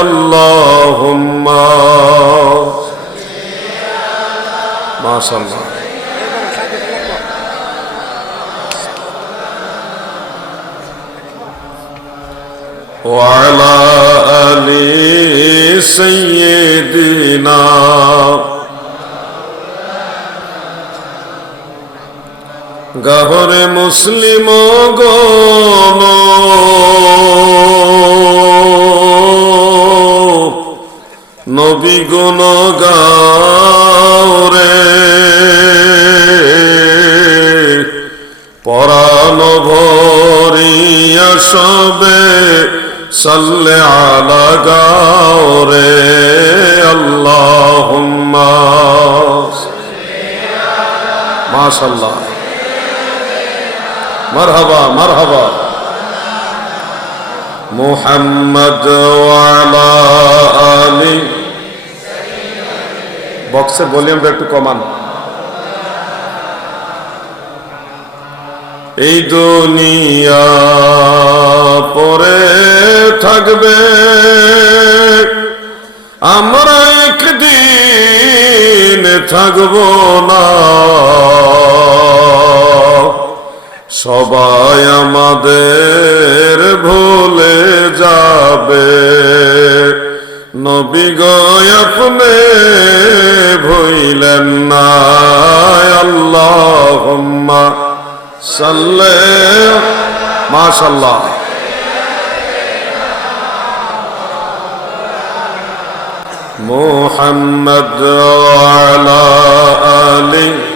اللهم ما شاء الله وعلى آل سيدنا গাহরে মুসলিম গণ নবী গুণ রে পরাণ ভরিয়া সবে সাল্লে আলা গাও রে আল্লাহ মাশাল্লাহ মারহাবা মারহাবা। মোহাম্মদ ওয়া বক্সের ভলিউমটা একটু কমান। এই দুনিয়া পরে থাকবে। আমরা একদিন থাকব না। সবাই আমাদের ভুলে যাবে। নবী গয়াপনে ভইলেন না আল্লাহ সাল্লে মাশাল্লাহ মোহাম্মদ আলা আলী